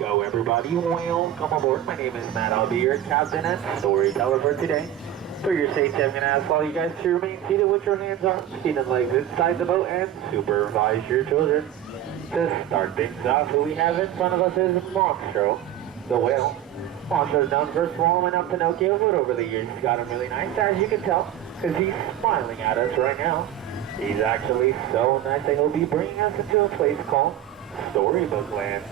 go everybody, welcome aboard. My name is Matt, I'll be your captain and storyteller for today. For your safety, I'm going to ask all you guys to remain seated with your hands on, feet and legs inside the boat, and supervise your children. To start things off, who we have in front of us is Monstro, the whale. Monstro is known for swallowing up Pinocchio, but over the years he's gotten really nice, as you can tell, because he's smiling at us right now. He's actually so nice that he'll be bringing us into a place called Storybook Land.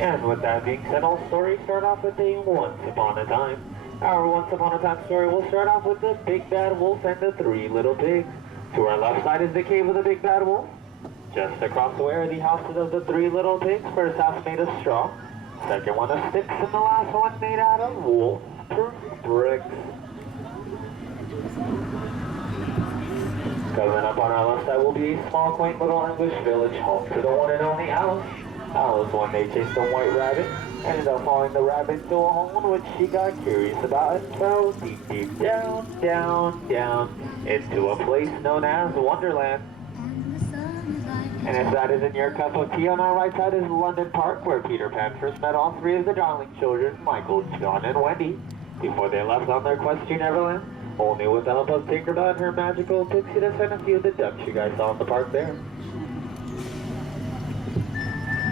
And with that being said, all stories start off with a once upon a time. Our once upon a time story will start off with the big bad wolf and the three little pigs. To our left side is the cave of the big bad wolf. Just across the way are the houses of the three little pigs. First house made of straw, second one of sticks, and the last one made out of wolf-proof bricks. Coming up on our left side will be a small, quaint little English village home to the one and only Alice. Alice one day chased a white rabbit, ended up following the rabbit to a hole in which she got curious about and fell deep, deep down, down, down into a place known as Wonderland. And if that isn't your cup of tea, on our right side is London Park, where Peter Pan first met all three of the darling children, Michael, John, and Wendy, before they left on their quest to Neverland, only with the help of Tinkerbell and her magical pixie dust and a few of the ducks you guys saw in the park there.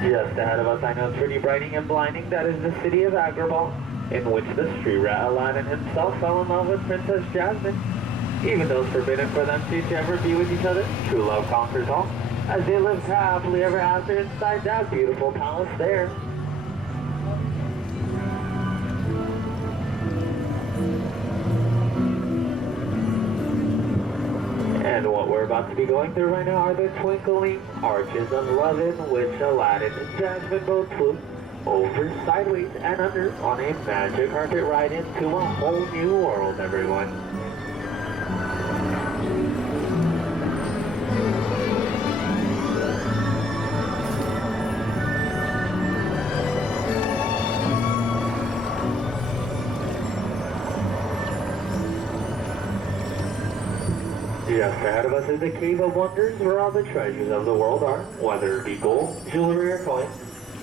Just ahead of us, I know it's pretty brightening and blinding, that is the city of Agrabah, in which the street rat Aladdin himself fell in love with Princess Jasmine. Even though it's forbidden for them two to ever be with each other, true love conquers all, as they live happily ever after inside that beautiful palace there. And what we're about to be going through right now are the twinkling arches of love in which Aladdin and Jasmine both flew over, sideways, and under on a magic carpet ride into a whole new world, everyone. Just ahead of us is the Cave of Wonders, where all the treasures of the world are, whether it be gold, jewelry, or coins.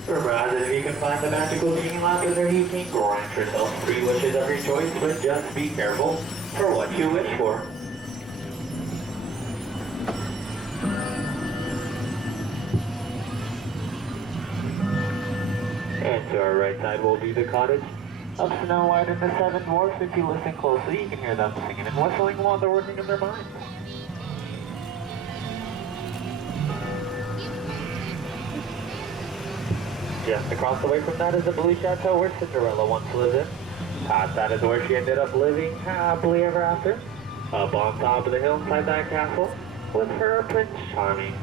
Remember, as if you can find the magical genie lamp in there, you can grant yourself 3 wishes of your choice, but just be careful for what you wish for. And to our right side will be the cottage of Snow White and the 7 Dwarfs. If you listen closely, you can hear them singing and whistling while they're working in their minds. Just across the way from that is the Blue Chateau where Cinderella once lived in. Past that is where she ended up living happily ever after, up on top of the hill inside that castle with her Prince Charming.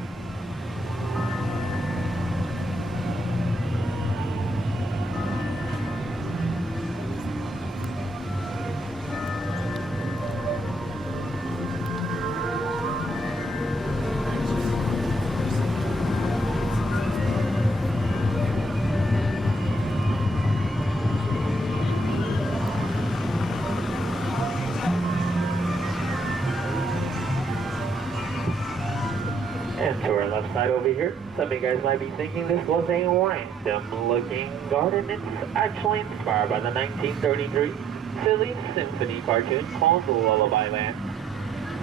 And to our left side over here, some of you guys might be thinking this was a random looking garden. It's actually inspired by the 1933 silly symphony cartoon called Lullaby Land.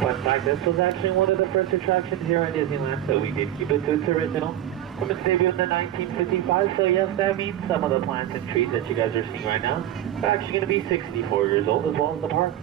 Fun fact, this was actually one of the first attractions here at Disneyland, so we did keep it to its original from its debut in the 1955. So yes, that means some of the plants and trees that you guys are seeing right now are actually going to be 64 years old, as well as the park.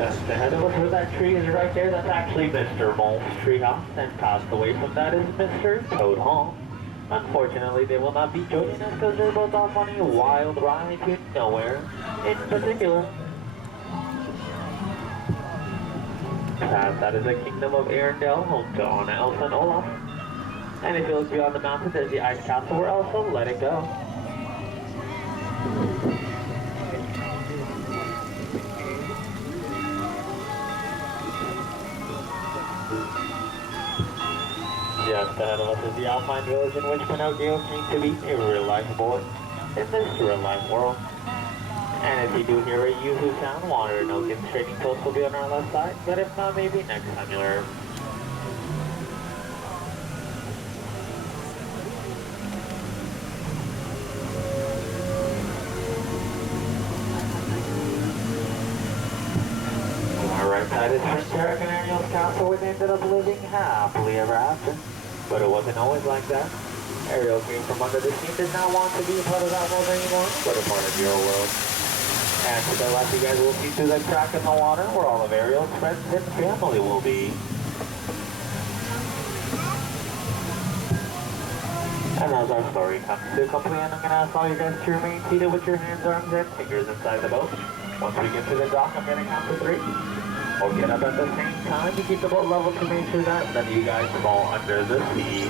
Just ahead of us where that tree is right there, that's actually Mr. Mole's treehouse, and past away from that is Mr. Toad Hall. Unfortunately, they will not be joining us because they're both off on a wild ride to nowhere in particular. Past that is the Kingdom of Arendelle, home to Anna, Elsa, and Olaf. And if you look beyond the mountain, there's the ice castle where Elsa let it go. Just ahead of us is the Alpine Village in which Pinocchio came to be a real-life boy in this real-life world. And if you do hear a Yoo-hoo sound, water and Oaken's trading post will be on our left side, but if not, maybe next time you'll learn. On our right side is Prince Eric and Ariel's castle, where they ended up living happily ever after. But it wasn't always like that. Ariel came from under the sea, does not want to be a part of that world anymore, but a part of your world. And to the left, you guys will see through the crack in the water where all of Ariel's friends and family will be. And as our story comes to a complete end, I'm going to ask all you guys to remain seated with your hands, arms, and fingers inside the boat. Once we get to the dock, I'm going to count to 3. We'll get up at the same time to keep the boat level to make sure that none of you guys fall under the sea.